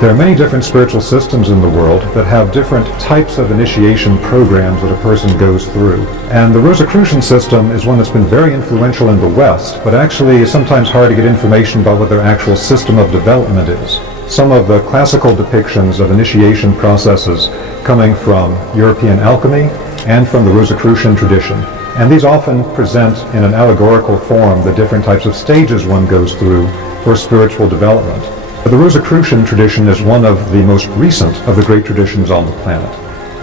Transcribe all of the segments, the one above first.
There are many different spiritual systems in the world that have different types of initiation programs that a person goes through. And the Rosicrucian system is one that's been very influential in the West, but actually is sometimes hard to get information about what their actual system of development is. Some of the classical depictions of initiation processes coming from European alchemy and from the Rosicrucian tradition. And these often present in an allegorical form the different types of stages one goes through for spiritual development. The Rosicrucian tradition is one of the most recent of the great traditions on the planet.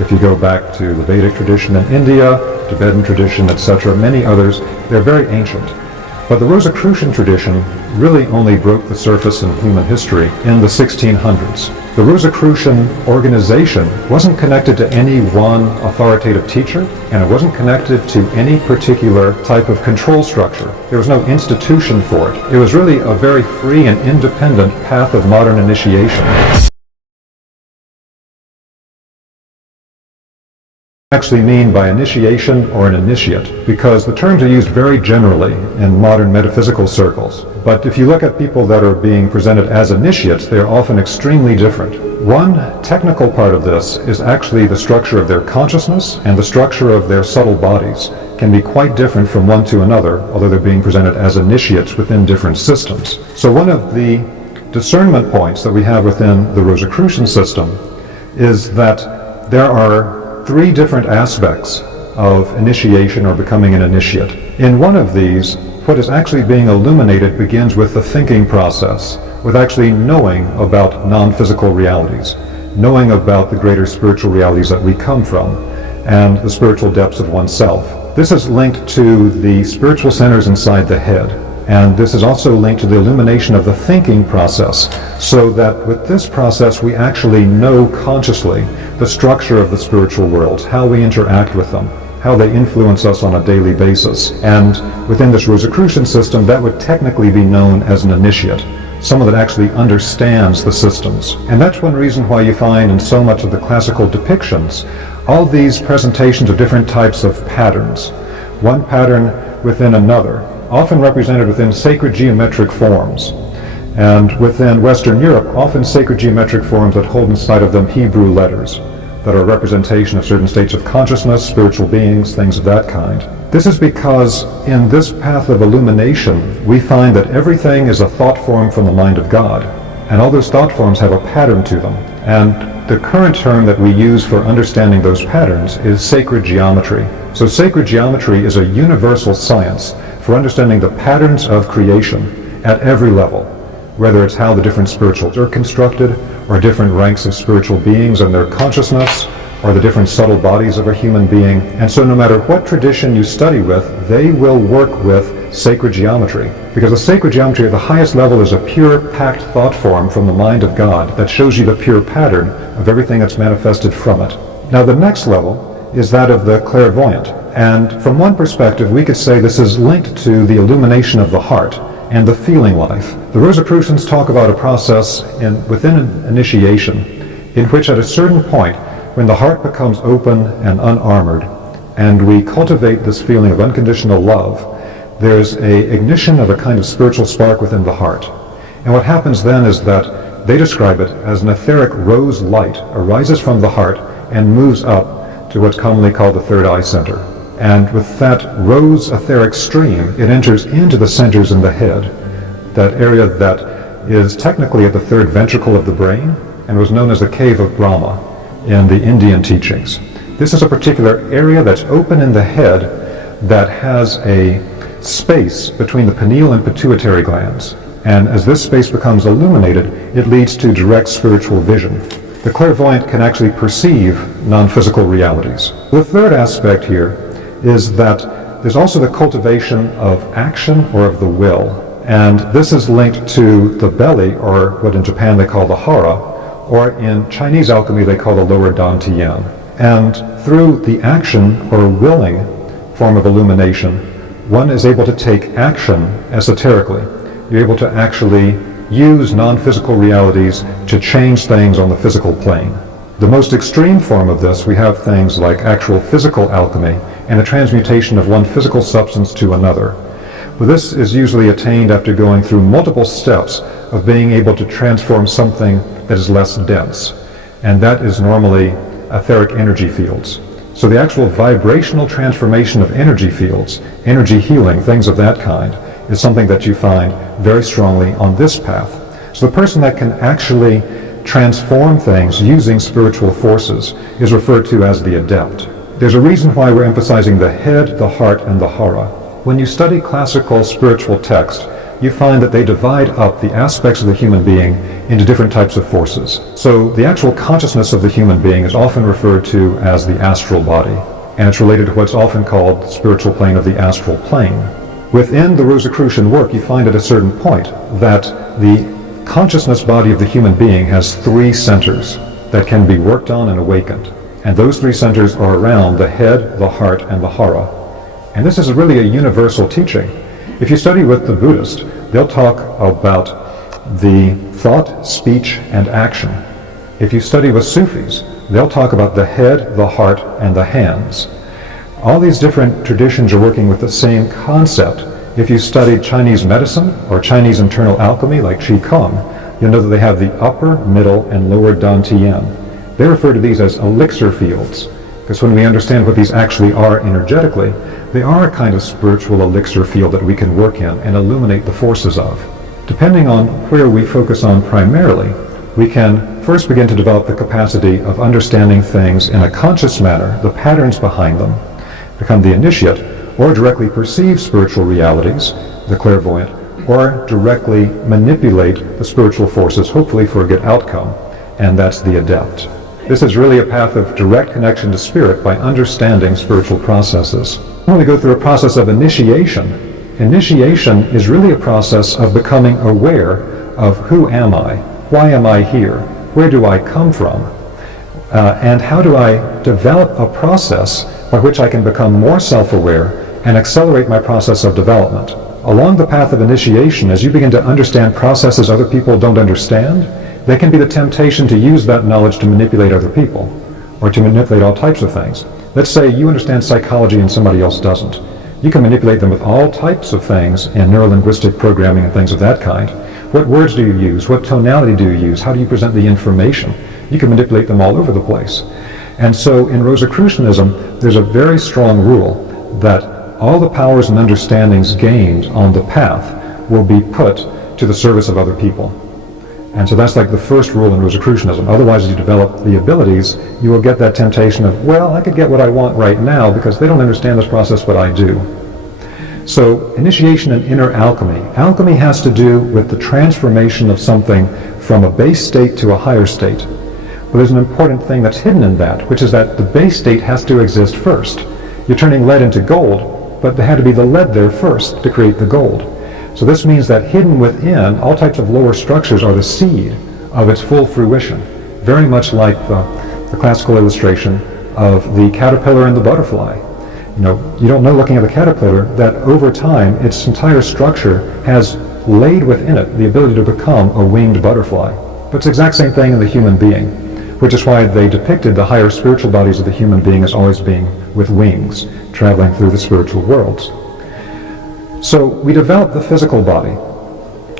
If you go back to the Vedic tradition in India, Tibetan tradition, etc., many others, they're very ancient. But the Rosicrucian tradition really only broke the surface in human history in the 1600s. The Rosicrucian organization wasn't connected to any one authoritative teacher, and it wasn't connected to any particular type of control structure. There was no institution for it. It was really a very free and independent path of modern initiation. Actually mean by initiation or an initiate, because the terms are used very generally in modern metaphysical circles. But if you look at people that are being presented as initiates, they are often extremely different. One technical part of this is actually the structure of their consciousness, and the structure of their subtle bodies can be quite different from one to another, although they're being presented as initiates within different systems. So one of the discernment points that we have within the Rosicrucian system is that there are three different aspects of initiation or becoming an initiate. In one of these, what is actually being illuminated begins with the thinking process, with actually knowing about non-physical realities, knowing about the greater spiritual realities that we come from, and the spiritual depths of oneself. This is linked to the spiritual centers inside the head, and this is also linked to the illumination of the thinking process, so that with this process we actually know consciously the structure of the spiritual worlds, how we interact with them, how they influence us on a daily basis. And within this Rosicrucian system, that would technically be known as an initiate, someone that actually understands the systems. And that's one reason why you find in so much of the classical depictions all these presentations of different types of patterns, one pattern within another, often represented within sacred geometric forms, and within Western Europe, often sacred geometric forms that hold inside of them Hebrew letters that are a representation of certain states of consciousness, spiritual beings, things of that kind. This is because in this path of illumination, we find that everything is a thought form from the mind of God, and all those thought forms have a pattern to them. And the current term that we use for understanding those patterns is sacred geometry. So sacred geometry is a universal science for understanding the patterns of creation at every level, whether it's how the different spirituals are constructed, or different ranks of spiritual beings and their consciousness, or the different subtle bodies of a human being. And so no matter what tradition you study with, they will work with sacred geometry, because the sacred geometry at the highest level is a pure packed thought form from the mind of God that shows you the pure pattern of everything that's manifested from it. Now the next level is that of the clairvoyant, and from one perspective we could say this is linked to the illumination of the heart and the feeling life. The Rosicrucians talk about a process within an initiation in which at a certain point, when the heart becomes open and unarmored, and we cultivate this feeling of unconditional love, there's an ignition of a kind of spiritual spark within the heart. And what happens then is that they describe it as an etheric rose light arises from the heart and moves up to what's commonly called the third eye center. And with that rose etheric stream, it enters into the centers in the head, that area that is technically at the third ventricle of the brain and was known as the cave of Brahma in the Indian teachings. This is a particular area that's open in the head that has a space between the pineal and pituitary glands. And as this space becomes illuminated, it leads to direct spiritual vision. The clairvoyant can actually perceive non-physical realities. The third aspect here is that there's also the cultivation of action or of the will. And this is linked to the belly, or what in Japan they call the hara, or in Chinese alchemy they call the lower dantian. And through the action or willing form of illumination, one is able to take action esoterically. You're able to actually use non-physical realities to change things on the physical plane. The most extreme form of this, we have things like actual physical alchemy and a transmutation of one physical substance to another. But this is usually attained after going through multiple steps of being able to transform something that is less dense. And that is normally etheric energy fields. So the actual vibrational transformation of energy fields, energy healing, things of that kind, is something that you find very strongly on this path. So the person that can actually transform things using spiritual forces is referred to as the adept. There's a reason why we're emphasizing the head, the heart, and the hara. When you study classical spiritual text, you find that they divide up the aspects of the human being into different types of forces. So the actual consciousness of the human being is often referred to as the astral body, and it's related to what's often called the spiritual plane of the astral plane. Within the Rosicrucian work, you find at a certain point that the consciousness body of the human being has three centers that can be worked on and awakened. And those three centers are around the head, the heart, and the hara. And this is really a universal teaching. If you study with the Buddhist, they'll talk about the thought, speech, and action. If you study with Sufis, they'll talk about the head, the heart, and the hands. All these different traditions are working with the same concept. If you studied Chinese medicine or Chinese internal alchemy like Qigong, you'll know that they have the upper, middle, and lower Dantian. They refer to these as elixir fields, because when we understand what these actually are energetically, they are a kind of spiritual elixir field that we can work in and illuminate the forces of. Depending on where we focus on primarily, we can first begin to develop the capacity of understanding things in a conscious manner, the patterns behind them, become the initiate, or directly perceive spiritual realities, the clairvoyant, or directly manipulate the spiritual forces, hopefully for a good outcome, and that's the adept. This is really a path of direct connection to spirit by understanding spiritual processes. When we go through a process of initiation, initiation is really a process of becoming aware of who am I, why am I here, where do I come from, and how do I develop a process by which I can become more self-aware and accelerate my process of development. Along the path of initiation, as you begin to understand processes other people don't understand, there can be the temptation to use that knowledge to manipulate other people, or to manipulate all types of things. Let's say you understand psychology and somebody else doesn't. You can manipulate them with all types of things in neurolinguistic programming and things of that kind. What words do you use? What tonality do you use? How do you present the information? You can manipulate them all over the place. And so in Rosicrucianism, there's a very strong rule that all the powers and understandings gained on the path will be put to the service of other people. And so that's like the first rule in Rosicrucianism. Otherwise, as you develop the abilities, you will get that temptation of, well, I could get what I want right now because they don't understand this process, but I do. So initiation and inner alchemy. Alchemy has to do with the transformation of something from a base state to a higher state. But there's an important thing that's hidden in that, which is that the base state has to exist first. You're turning lead into gold, but there had to be the lead there first to create the gold. So this means that hidden within, all types of lower structures are the seed of its full fruition, very much like the classical illustration of the caterpillar and the butterfly. You don't know looking at the caterpillar that over time its entire structure has laid within it the ability to become a winged butterfly. But it's the exact same thing in the human being, which is why they depicted the higher spiritual bodies of the human being as always being with wings, traveling through the spiritual worlds. So we develop the physical body,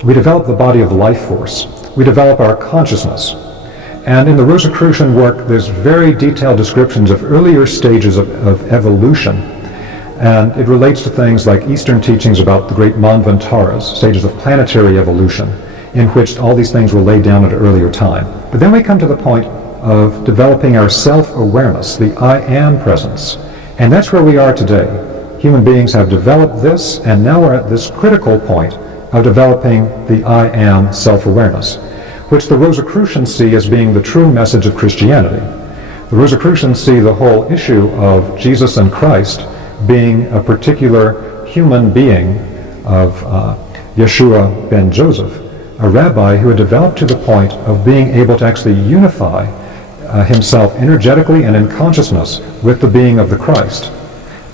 we develop the body of life force, we develop our consciousness. And in the Rosicrucian work, there's very detailed descriptions of earlier stages of evolution. And it relates to things like Eastern teachings about the great Manvantaras, stages of planetary evolution, in which all these things were laid down at an earlier time. But then we come to the point of developing our self-awareness, the I am presence. And that's where we are today. Human beings have developed this, and now we're at this critical point of developing the I am self-awareness, which the Rosicrucians see as being the true message of Christianity. The Rosicrucians see the whole issue of Jesus and Christ being a particular human being of Yeshua ben Joseph, a rabbi who had developed to the point of being able to actually unify himself energetically and in consciousness with the being of the Christ.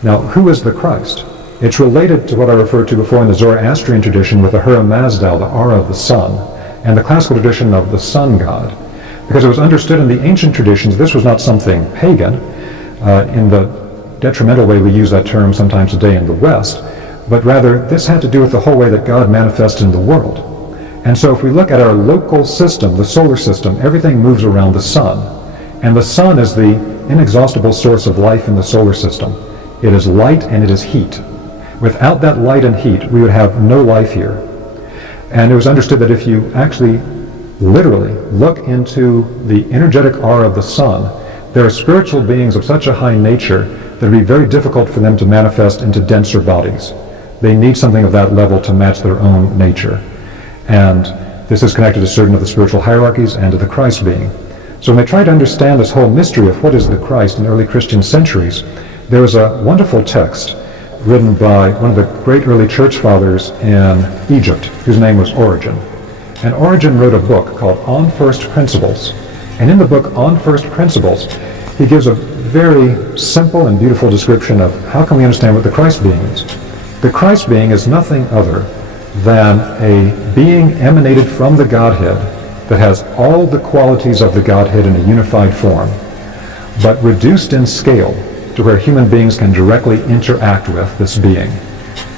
Now, who is the Christ? It's related to what I referred to before in the Zoroastrian tradition with the Ahura Mazda, the aura of the sun, and the classical tradition of the sun god. Because it was understood in the ancient traditions this was not something pagan, in the detrimental way we use that term sometimes today in the West, but rather this had to do with the whole way that God manifested in the world. And so if we look at our local system, the solar system, everything moves around the sun. And the sun is the inexhaustible source of life in the solar system. It is light and it is heat. Without that light and heat, we would have no life here. And it was understood that if you actually literally look into the energetic aura of the sun, there are spiritual beings of such a high nature that it would be very difficult for them to manifest into denser bodies. They need something of that level to match their own nature. And this is connected to certain of the spiritual hierarchies and to the Christ being. So when they try to understand this whole mystery of what is the Christ in early Christian centuries, there was a wonderful text written by one of the great early church fathers in Egypt, whose name was Origen. And Origen wrote a book called On First Principles. And in the book On First Principles, he gives a very simple and beautiful description of how can we understand what the Christ being is. The Christ being is nothing other than a being emanated from the Godhead that has all the qualities of the Godhead in a unified form, but reduced in scale to where human beings can directly interact with this being.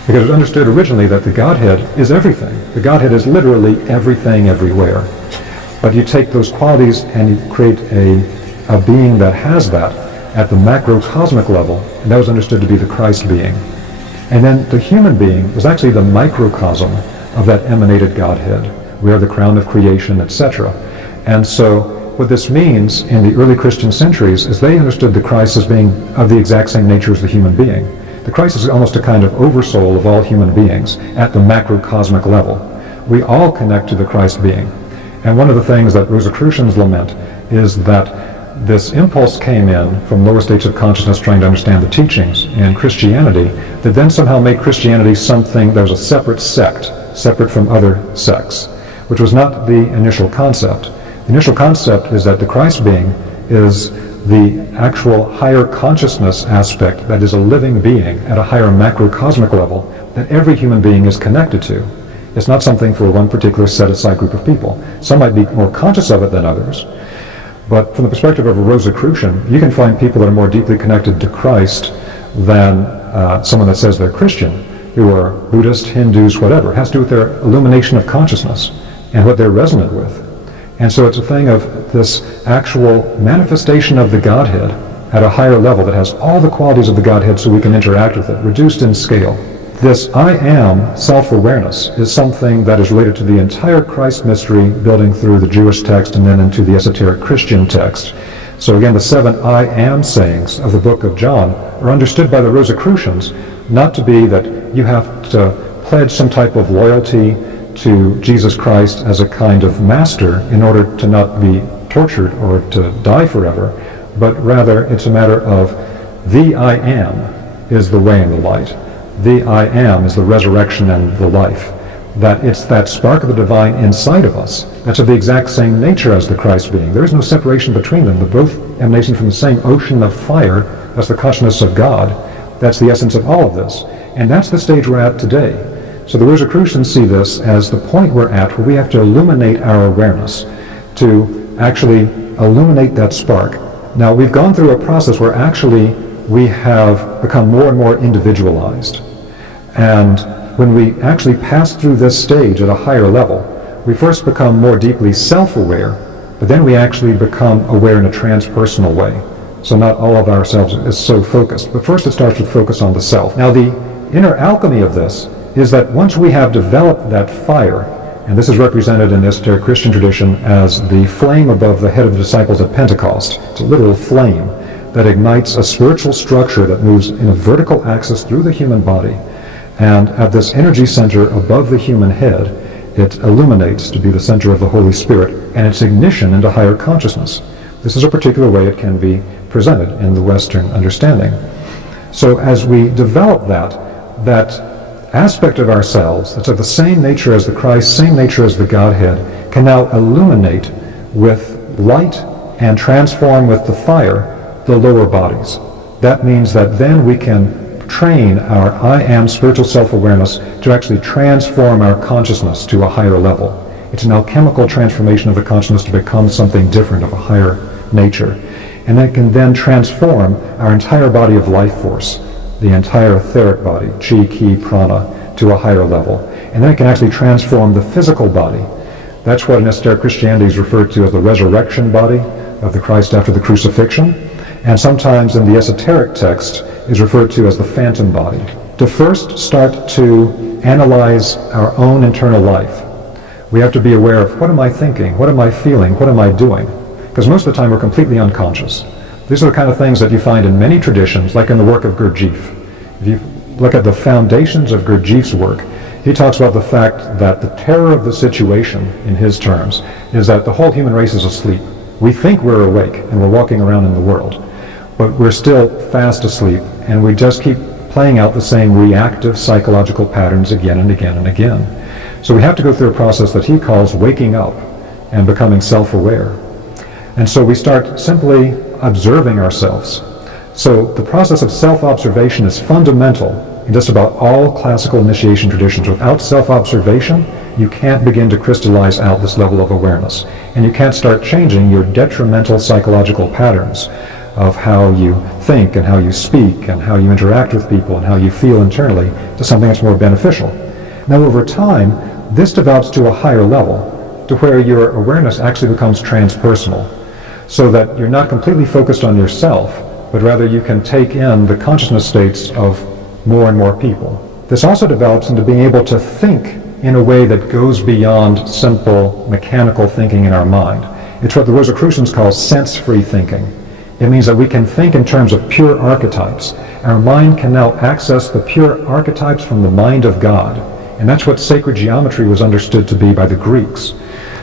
Because it was understood originally that the Godhead is everything. The Godhead is literally everything everywhere. But you take those qualities and you create a being that has that at the macrocosmic level, and that was understood to be the Christ being. And then the human being was actually the microcosm of that emanated Godhead. We are the crown of creation, etc. And so what this means in the early Christian centuries is they understood the Christ as being of the exact same nature as the human being. The Christ is almost a kind of oversoul of all human beings at the macrocosmic level. We all connect to the Christ being. And one of the things that Rosicrucians lament is that this impulse came in from lower states of consciousness trying to understand the teachings in Christianity that then somehow made Christianity something that was a separate sect, separate from other sects, which was not the initial concept. The initial concept is that the Christ being is the actual higher consciousness aspect that is a living being at a higher macrocosmic level that every human being is connected to. It's not something for one particular set-aside group of people. Some might be more conscious of it than others, but from the perspective of a Rosicrucian, you can find people that are more deeply connected to Christ than someone that says they're Christian, who are Buddhist, Hindus, whatever. It has to do with their illumination of consciousness and what they're resonant with. And so it's a thing of this actual manifestation of the Godhead at a higher level that has all the qualities of the Godhead so we can interact with it, reduced in scale. This I am self-awareness is something that is related to the entire Christ mystery, building through the Jewish text and then into the esoteric Christian text. So again, the 7 I am sayings of the book of John are understood by the Rosicrucians not to be that you have to pledge some type of loyalty to Jesus Christ as a kind of master in order to not be tortured or to die forever, but rather it's a matter of the I am is the way and the light. The I am is the resurrection and the life. That it's that spark of the divine inside of us that's of the exact same nature as the Christ being. There is no separation between them. They're both emanating from the same ocean of fire as the consciousness of God. That's the essence of all of this. And that's the stage we're at today. So the Rosicrucians see this as the point we're at where we have to illuminate our awareness, to actually illuminate that spark. Now we've gone through a process where actually we have become more and more individualized. And when we actually pass through this stage at a higher level, we first become more deeply self-aware, but then we actually become aware in a transpersonal way. So not all of ourselves is so focused. But first it starts with focus on the self. Now the inner alchemy of this is that once we have developed that fire, and this is represented in the esoteric Christian tradition as the flame above the head of the disciples at Pentecost. It's a literal flame that ignites a spiritual structure that moves in a vertical axis through the human body. And at this energy center above the human head, it illuminates to be the center of the Holy Spirit and its ignition into higher consciousness. This is a particular way it can be presented in the Western understanding. So as we develop that aspect of ourselves that's of the same nature as the Christ, same nature as the Godhead, can now illuminate with light and transform with the fire the lower bodies. That means that then we can train our I am spiritual self-awareness to actually transform our consciousness to a higher level. It's an alchemical transformation of the consciousness to become something different of a higher nature. And that can then transform our entire body of life force, the entire etheric body, chi, ki, prana, to a higher level. And then it can actually transform the physical body That's what in esoteric Christianity is referred to as the resurrection body of the Christ after the crucifixion, and sometimes in the esoteric text is referred to as the phantom body. To first start to analyze our own internal life, we have to be aware of what am I thinking, what am I feeling, what am I doing? Because most of the time we're completely unconscious. These are the kind of things that you find in many traditions, like in the work of Gurdjieff. If you look at the foundations of Gurdjieff's work, he talks about the fact that the terror of the situation, in his terms, is that the whole human race is asleep. We think we're awake and we're walking around in the world, but we're still fast asleep, and we just keep playing out the same reactive psychological patterns again and again and again. So we have to go through a process that he calls waking up and becoming self-aware. And so we start simply observing ourselves. So the process of self-observation is fundamental in just about all classical initiation traditions. Without self-observation, you can't begin to crystallize out this level of awareness. And you can't start changing your detrimental psychological patterns of how you think and how you speak and how you interact with people and how you feel internally to something that's more beneficial. Now over time, this develops to a higher level, to where your awareness actually becomes transpersonal, so that you're not completely focused on yourself, but rather you can take in the consciousness states of more and more people. This also develops into being able to think in a way that goes beyond simple mechanical thinking in our mind. It's what the Rosicrucians call sense-free thinking. It means that we can think in terms of pure archetypes. Our mind can now access the pure archetypes from the mind of God. And that's what sacred geometry was understood to be by the Greeks.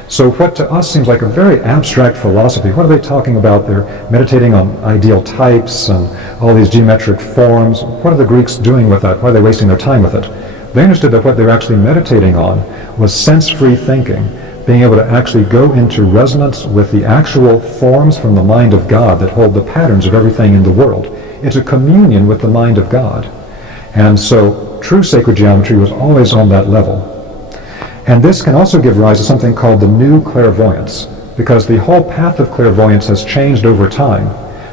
So what to us seems like a very abstract philosophy. What are they talking about? They're meditating on ideal types and all these geometric forms. What are the Greeks doing with that? Why are they wasting their time with it? They understood that what they're actually meditating on was sense-free thinking, being able to actually go into resonance with the actual forms from the mind of God that hold the patterns of everything in the world. It's a communion with the mind of God. And so true sacred geometry was always on that level. And this can also give rise to something called the new clairvoyance, because the whole path of clairvoyance has changed over time,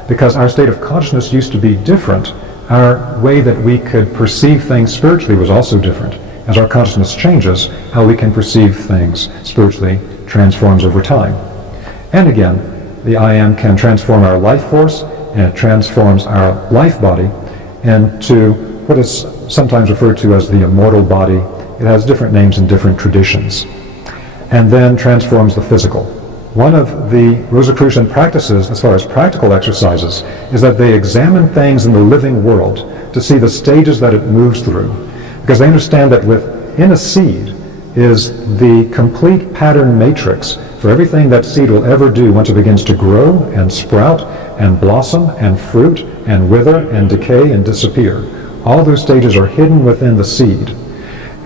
because our state of consciousness used to be different. Our way that we could perceive things spiritually was also different. As our consciousness changes, how we can perceive things spiritually transforms over time. And again, the I Am can transform our life force, and it transforms our life body into what is sometimes referred to as the immortal body. It has different names in different traditions. And then transforms the physical. One of the Rosicrucian practices, as far as practical exercises, is that they examine things in the living world to see the stages that it moves through. Because they understand that within a seed is the complete pattern matrix for everything that seed will ever do once it begins to grow and sprout and blossom and fruit and wither and decay and disappear. All those stages are hidden within the seed.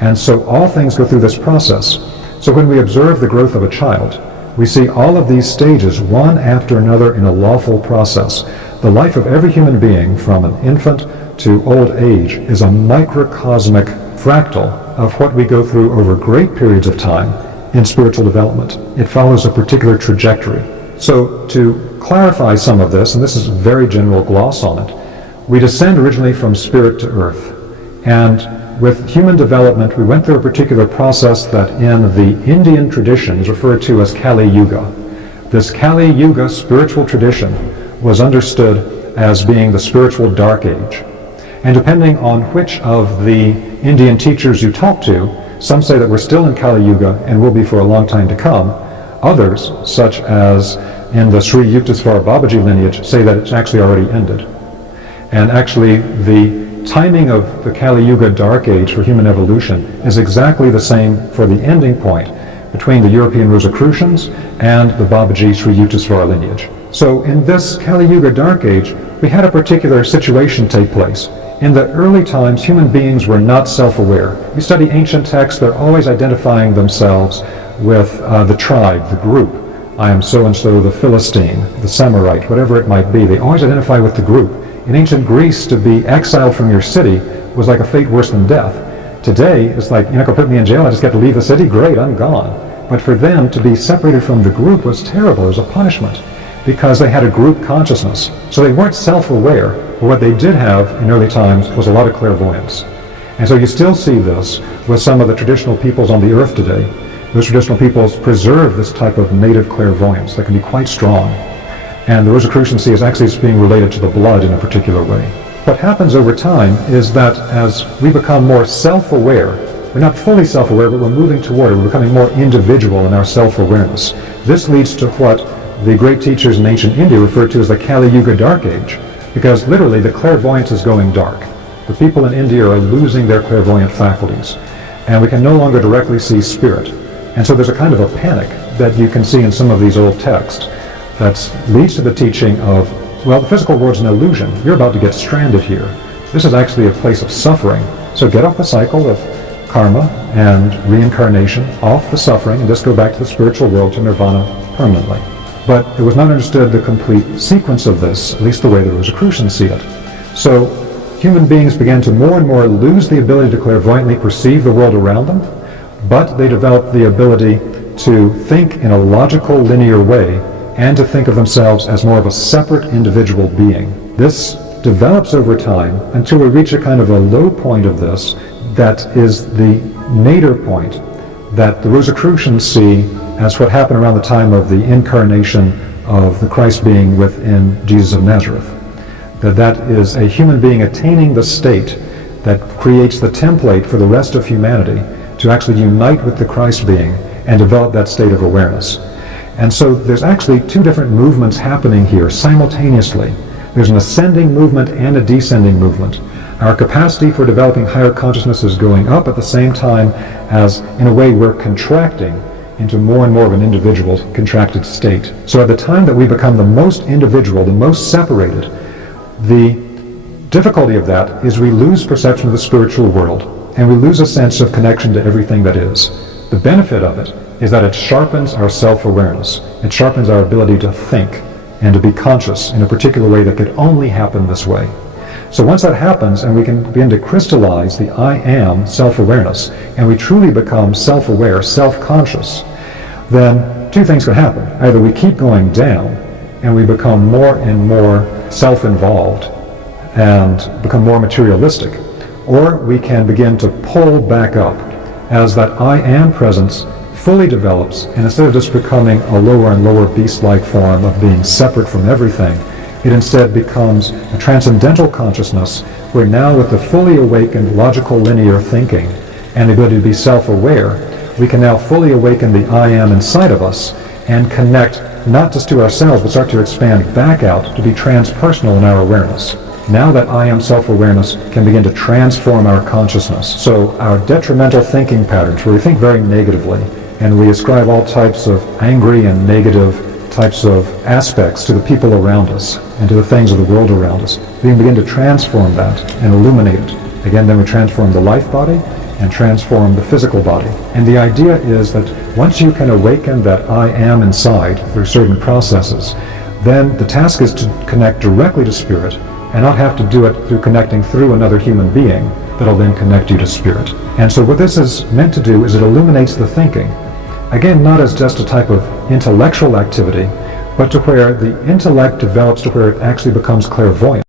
And so all things go through this process. So when we observe the growth of a child, we see all of these stages, one after another, in a lawful process. The life of every human being, from an infant to old age, is a microcosmic fractal of what we go through over great periods of time in spiritual development. It follows a particular trajectory. So to clarify some of this, and this is a very general gloss on it, we descend originally from spirit to earth. And with human development, we went through a particular process that in the Indian tradition is referred to as Kali Yuga. This Kali Yuga spiritual tradition was understood as being the spiritual dark age. And depending on which of the Indian teachers you talk to, some say that we're still in Kali Yuga and will be for a long time to come. Others, such as in the Sri Yukteswar Babaji lineage, say that it's actually already ended. And actually the timing of the Kali Yuga Dark Age for human evolution is exactly the same for the ending point between the European Rosicrucians and the Babaji Sri Yukteswar lineage. So in this Kali Yuga Dark Age, we had a particular situation take place. In the early times, human beings were not self-aware. You study ancient texts, they're always identifying themselves with the tribe, the group. I am so-and-so, the Philistine, the Samarite, whatever it might be. They always identify with the group. In ancient Greece, to be exiled from your city was like a fate worse than death. Today, it's like, you're not going to put me in jail, I just get to leave the city, great, I'm gone. But for them, to be separated from the group was terrible, it was a punishment, because they had a group consciousness. So they weren't self-aware, but what they did have in early times was a lot of clairvoyance. And so you still see this with some of the traditional peoples on the earth today. those traditional peoples preserve this type of native clairvoyance that can be quite strong. And the Rosicruciancy is actually being related to the blood in a particular way. What happens over time is that as we become more self-aware, we're not fully self-aware, but we're moving toward it, we're becoming more individual in our self-awareness. This leads to what the great teachers in ancient India referred to as the Kali Yuga Dark Age, because literally the clairvoyance is going dark. The people in India are losing their clairvoyant faculties, and we can no longer directly see spirit. And so there's a kind of a panic that you can see in some of these old texts that leads to the teaching of, well, the physical world's an illusion. You're about to get stranded here. This is actually a place of suffering. So get off the cycle of karma and reincarnation, off the suffering, and just go back to the spiritual world, to nirvana permanently. But it was not understood the complete sequence of this, at least the way the Rosicrucians see it. So human beings began to more and more lose the ability to clairvoyantly perceive the world around them, but they developed the ability to think in a logical, linear way, and to think of themselves as more of a separate individual being. This develops over time until we reach a kind of a low point of this that is the nadir point that the Rosicrucians see as what happened around the time of the incarnation of the Christ being within Jesus of Nazareth. That is a human being attaining the state that creates the template for the rest of humanity to actually unite with the Christ being and develop that state of awareness. And so there's actually two different movements happening here simultaneously. There's an ascending movement and a descending movement. Our capacity for developing higher consciousness is going up at the same time as, in a way, we're contracting into more and more of an individual contracted state. So at the time that we become the most individual, the most separated, the difficulty of that is we lose perception of the spiritual world, and we lose a sense of connection to everything that is. The benefit of it is that it sharpens our self-awareness. It sharpens our ability to think and to be conscious in a particular way that could only happen this way. So once that happens and we can begin to crystallize the I am self-awareness, and we truly become self-aware, self-conscious, then two things can happen. Either we keep going down and we become more and more self-involved and become more materialistic, or we can begin to pull back up as that I am presence fully develops, and instead of just becoming a lower and lower beast-like form of being separate from everything, it instead becomes a transcendental consciousness where now with the fully awakened logical linear thinking and the ability to be self-aware, we can now fully awaken the I am inside of us and connect not just to ourselves but start to expand back out to be transpersonal in our awareness. Now that I am self-awareness can begin to transform our consciousness. So our detrimental thinking patterns, where we think very negatively and we ascribe all types of angry and negative types of aspects to the people around us and to the things of the world around us, we can begin to transform that and illuminate it. Again, then we transform the life body and transform the physical body. And the idea is that once you can awaken that I am inside through certain processes, then the task is to connect directly to spirit and not have to do it through connecting through another human being that'll then connect you to spirit. And so what this is meant to do is it illuminates the thinking. Again, not as just a type of intellectual activity, but to where the intellect develops to where it actually becomes clairvoyant.